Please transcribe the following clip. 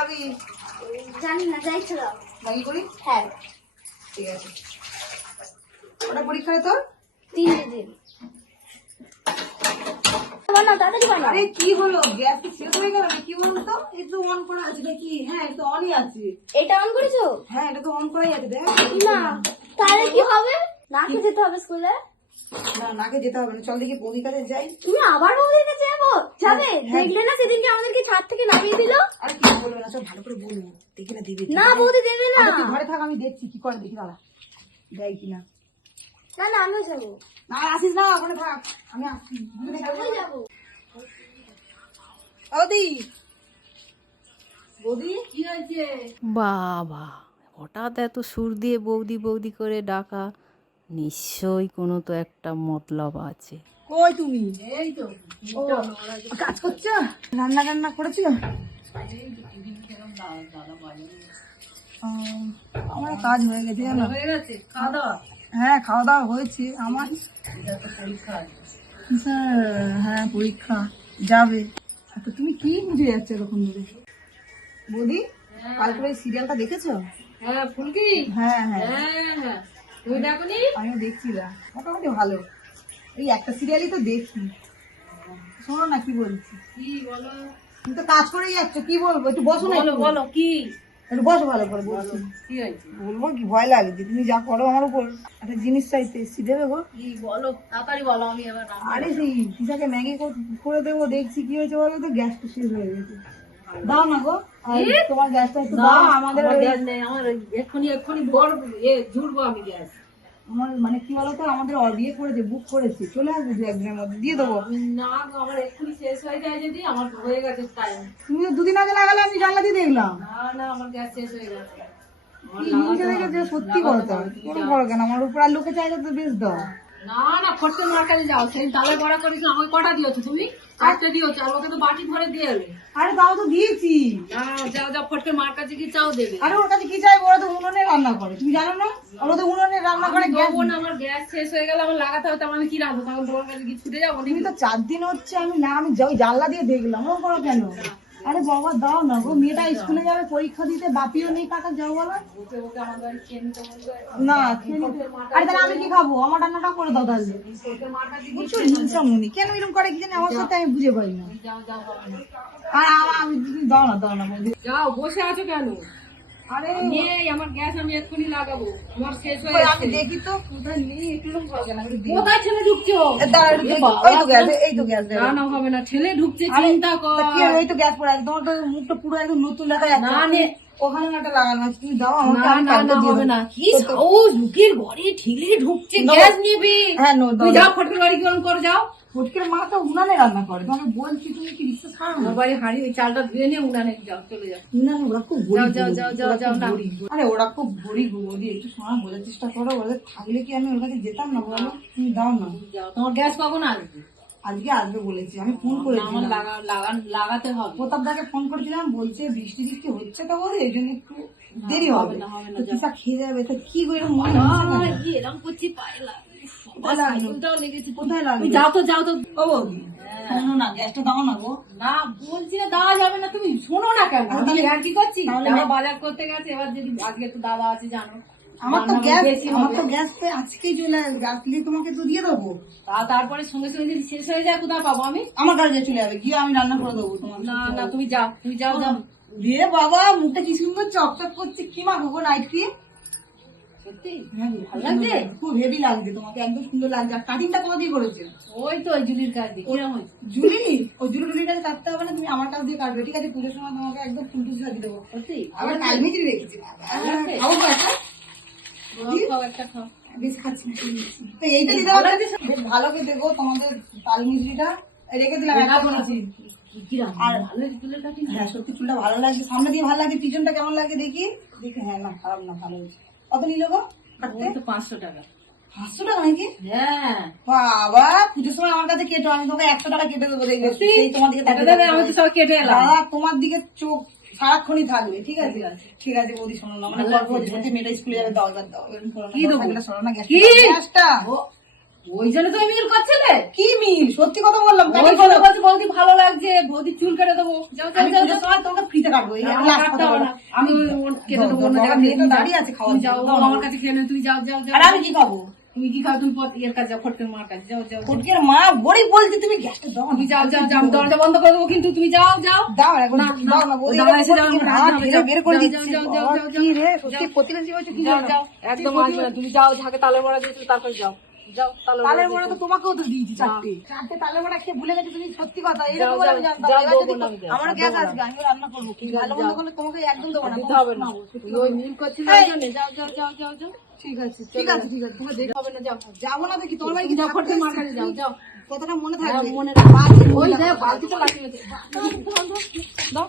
খাবি? জানি না, যাই ছিল ম্যাগি করি? হ্যাঁ। ঠিক আছে। ওটা পরীক্ষা তোর? 3 দিন বানাও, তাড়াতাড়ি বানাও। আরে কি হলো, গ্যাস কি শেষ হয়ে গেল নাকি? কি বলুন তো, একটু অন করা আছে নাকি? হ্যাঁ, একটু অনই আছে। এটা অন করেছো? হ্যাঁ, এটা তো অন করাই আছে। দেখ না, তাহলে কি হবে? নাকে যেতে হবে স্কুলে। না, নাকে যেতে হবে না। চল দেখি বৌদির কাছে যাই। তুমি আবার ওদের কাছে যাবে? হ্যাঁ। দেখলে না সেদিনকে আমাদেরকে ছাদ থেকে নামিয়ে দিল। আর কি বলবে না, চল ভালো করে বলবো, দেখি না দিবে। না বৌদি দেবে না। আরে তুই ঘরে থাক, আমি দেখছি কি করে, দেখি দাঁড়া দেয় কিনা। না না, আমিও যাবো। না আসিস না, ওখানে থাক, আমি আসছি। আমিও যাবো। বৌদি, বৌদি কি হয়েছে? বাবা, হঠাৎ এত সুর দিয়ে বৌদি বৌদি করে ডাকা, নিশ্চয়ই কোনো তো একটা মতলব আছে। কই তুমি? এই তো কাজ করছো, রান্না টান্না করেছো? আমার কাজ হয়ে গেছে জানো। হয়ে গেছে খাওয়া দাওয়া? হ্যাঁ, খাওয়া দাওয়া হয়েছে আমার। হ্যাঁ, পরীক্ষা যাবে। তো তুমি কি বুঝে যাচ্ছ এরকম ধরে? বৌদি, কালকে ওই সিরিয়ালটা দেখেছো? হ্যাঁ ফুলকি, হ্যাঁ হ্যাঁ, হ্যাঁ তুমি দেখোনি? আমিও দেখছিলাম, মোটামুটি ভালো। এই একটা সিরিয়ালই তো দেখি। শোনো না কি বলছি। কি বলো? তুমি তো কাজ করেই যাচ্ছ, কি বলবো? একটু বসো না, বলো একটু। বলো কি একটু বসো, ভালো করে বলছি। কি হয়েছে? বলবো কি, ভয় লাগছে। তুমি যা করো আমার উপর, একটা জিনিস চাইতে এসছি, দেবে গো? কি বলো, তাড়াতাড়ি বলো, আমি এবার আরে সেই পিসাকে ম্যাগি করে দেবো, দেখছি কি হয়েছে বলো তো, গ্যাসটা শেষ হয়ে গেছে। দাও না গো, আর তোমার গ্যাসটা একটু দাও। আমাদের গ্যাস নেই আমার, এক্ষুনি বড় জুড়বো আমি গ্যাস। আমার মানে কি বলতো, আমাদের বিয়ে করেছে, বুক করেছে, চলে আসবে 2-1 দিনের মধ্যে, দিয়ে দেবো। না গো, আমার এক্ষুনি শেষ হয়ে যায়, যদি আমার হয়ে গেছে টাইম। তুমি তো 2 দিন আগে লাগালে, আমি জানলা দিয়ে দেখলাম। না না, আমার গ্যাস শেষ হয়ে গেছে। কি হিংসা দেখেছে, সত্যি করতে হবে। কোনো বড় কেন, আমার উপর আর লোকে চাইলে তো বেশ দাও। না না, ফটকে মার কাছে যাও, সেই তালে বড়া করিস, আমাকে কটা দিয়েছো তুমি? 4টে দিয়েছো, আর ওকে তো বাটি ভরে দিয়ে এলে। আরে তাও তো দিয়েছি। না, যাও যাও, ফটকে মার কাছে কি চাও দেবে। আরে ওর কাছে কি চাইবো, ওরা তো উনুনে রান্না করে, তুমি জানো না? ওরা তো উনুনে রান্না করে। গ্যাস, বোন, আমার গ্যাস শেষ হয়ে গেল, আমার লাগাতে হবে, আমি কি রাখবো? তখন তোমার কাছে কি ছুটে যাবো? তুমি তো 4 দিন হচ্ছে, আমি না, আমি ওই জানলা দিয়ে দেখলাম। ও করো কেন? আরে বাবা দাও না গো, মেয়েটা স্কুলে যাবে পরীক্ষা দিতে, বাপিও নেই, কাকা যাও বলো। ওকে ওকে আমার বাড়ি খেয়ে নিতে বলবে। না খেয়ে নিতে। আরে তাহলে আমি কি খাবো? আমার রান্নাটা করে দাও তাহলে। ফটকের মার কাছে বুঝছো, হিংসা মনি কেন এরকম করে, কি জানি আমার সাথে, আমি বুঝে পাই না। যাও যাও যাও। আর আমি তুমি দাও না বৌদি। যাও, বসে আছো কেন? আরে নেই আমার গ্যাস, আমি এক্ষুনি লাগাবো, আমার শেষ হয়ে কই, গেছে। আমি দেখি তো কোথায় নেই, একটু এরকম করো কেন, আমি দেখি। কোথায় ছেলে ঢুকছো? দাঁড়া, এ বাবা, এই তো গ্যাস, এই তো গ্যাস। না না, হবে না, ছেলে ঢুকছে, আরে, চিন্তা কর। তা কি হবে, এই তো গ্যাস পড়ে আছে, তোমার তো মুখটা পুরো একদম নতুন দেখা যাচ্ছে। না নে, ওখানে একটা লাগানো আছে, তুমি দাও আমাকে, না আমি না কালকে না, দিয়ে হবে দেবো। না। কি সাহস, লোকের ঘরে ঠেলে ঢুকছে, গ্যাস নিবি? হ্যাঁ, নো তুই দাও। যাও, ফটকের বাড়ি গরম করে যাও। ফটকের মা তো উনানে রান্না করে, তোমাকে বলছি, তুমি কি বিশ্বাস করো না? আমার বাড়ি হাঁড়ি, ওই চালটা ধুয়ে নিয়ে উনানে যাও, চলে যাও। উনানে ওরা খুব গরিব, যাও, যাও, যাও, ওরা যাও, খুব না। গরিব। আরে ওরা খুব গরিব বৌদি, একটু শোনা, বোঝার চেষ্টা করো। ওদের থাকলে কি আমি ওর কাছে যেতাম না বলো? তুমি দাও না। যাও, তোমার গ্যাস কখন আসবে? আজকে আসবে বলেছি, আমি ফোন আমার করেছিলাম। লাগাতে হবে। প্রতাপ দাকে ফোন করেছিলাম, বলছে বৃষ্টি হচ্ছে তো বলে, এই জন্য একটু দেরি হবে। হবে না, তো যাও। পিসা খেয়ে যাবে, তো কি করে এরকম মনে হচ্ছে না? কি এরকম করছি, পায়ে লাগে। কোথায় লাগলো? সাইকেলটাও লেগেছে। কোথায় লাগলো? তুমি যাও তো, যাও তো। ও বৌদি, শোনো না, গ্যাসটা দাও না গো। না, বলছি না, দেওয়া যাবে না, তুমি শোনো না কেন? আরে আমি তাহলে- আর কি করছি? তাহলে দাদা বাজার করতে গেছে, এবার যদি আজকে তো দাদা আছে জানো, আমার তো রান্না গ্যাস, বেশি আমার হবে। তো গ্যাস পে আজকেই চলে আসবে, আসলে তোমাকে তো দিয়ে দেবো। তারপরে সঙ্গে সঙ্গে যদি শেষ হয়ে যায়, কোথায় পাবো আমি? আমার কাছে চলে যাবে, গিয়ে আমি রান্না করে দেবো তোমার। না না, তুমি যাও, তুমি যাও, যাও। দিয়ে বাবা, মুখটা কি সুন্দর চকচক করছে, কি মাখবো নাইট ক্রিম? সত্যি হ্যাঁ, ভালো লাগছে? খুব হেভি লাগছে তোমাকে, একদম সুন্দর লাগছে। আর কাটিংটা কোথা দিয়ে করেছে? ওই তো ওই জুলির কাজ দিয়ে কিরম হয়েছে? জুলি, ওই জুলির কাছে কাটতে হবে না, তুমি আমার কাছ দিয়ে কাটবে, ঠিক আছে? পুজোর সময় তোমাকে একদম ফুলটুস সাজিয়ে দেবো। সত্যি আবার কালমিজি রেখেছি। খাবো তো একটা? খাও, একটা খাও। বেশ খাচ্ছি না, খেয়ে নিচ্ছি। তো এইটা দিতে হবে, বেশ ভালো খেতে গো, তোমাদের কালমিজিটা রেখে দিলাম, একা করেছি। কিরম আর ভালো চুলের কাটিং? হ্যাঁ, সত্যি চুলটা ভালো লাগছে, সামনে দিয়ে ভালো লাগছে, পিছনটা কেমন লাগছে দেখি দেখি। হ্যাঁ, না খারাপ না, ভালো হয়েছে। কত নিল গো কাটতে? ওই তো 500 টাকা। 500 টাকা নাকি? হ্যাঁ, বাবা, পুজোর সময় আমার কাছে কেটো, আমি তোমাকে 100 টাকা কেটে দেবো, দেখবে সত্যি? সেই তোমার দিকে কেটে দেবে, আমি তো সব কেটে এলাম। দাদা তোমার দিকে চোখ সারাক্ষণই থাকবে, ঠিক আছে? ঠিক আছে। ঠিক আছে বৌদি, শোনো না, মানে ভালো গল্প লাগছে। হচ্ছে, মেয়েটা স্কুলে যাবে, দাও এবার দাও, এরকম করো না, কি দেবো? গ্যাসটা সরাও না, কি? গ্যাসটা। ওই জন্য তুমি মিল করছিলে? কি মিল? সত্যি কথা বললাম, ওই জন্য বলছি বৌদি ভালো লাগছে, বৌদি চুল কেটে দেবো। যাও যাও আমি যাও পুজোর যাও। সময় তোমাকে ফ্রিতে পারবো এই আমার last কাটতে কথা হবে বলো। না। আমি ওর কেটে দেবো অন্য দাও, জায়গায়। মেয়ে তো তুমি দাঁড়িয়ে আছে খাওয়ার তুমি যাও, জন্য। ও আমার কাছে খেয়ে নেবে, তুমি যাও যাও যাও। আর আমি কি খাবো? তুমি কি খাও? তুমি ইয়ের কাছে যাও, ফটকের মার কাছে যাও যাও যাও। ফটকের মা বড়ি বলছি তুমি গ্যাসটা দাও না। তুমি যাও যাও যাও, আমি দরজা বন্ধ করে দেবো কিন্তু তুমি যাও যাও। দাও এখন দাও না বৌদি, দাদা এসে যাও, এরকম আমরা হাত যাও, ঢেলে যাও, বের করে যাও, দিচ্ছি। যাও, যাও, বাবা, যাও, কি রে, যাও, সত্যি যাও। প্রতিবেশী হয়েছে কি যাও জানো? যাও, একদম আসবে না। তুমি যাও, ঝাঁকে তালের বড়া দিয়েছিল তারপরে যাও যাও। তালের বড়া তো তোমাকেও তো দিয়েছি চারটে তালের বড়া খেয়ে ভুলে গেছো তুমি, সত্যি কথা যাও, এরকম যাও, আমি জানতাম যাও, না। দেবো যদি না আমি, যাও, আমার দেবো গ্যাস না। আসবে, আমি রান্না করবো, কিন্তু ভালো মন্দ করলে তোমাকে একদম দেবো না, দিতে হবে না। তুমি ওই মিল করছিলে ওই জন্যে। যাও যাও যাও যাও যাও। ঠিক আছে ঠিক আছে ঠিক আছে, তোমাকে দেখতে হবে না, যাও যাবো না দেখি তোমার বাড়ি তুমি কি যাও, থাকতে ফটকের মার কাছে এসেছি? যাও যাও। কতটা মনে হ্যাঁ, থাকবে মনে রাখো। বাজে ওই মহিলা দেখ কথা। বালতিতে লাঠি মেরেছে। দাও, দাও, দাও, দাও।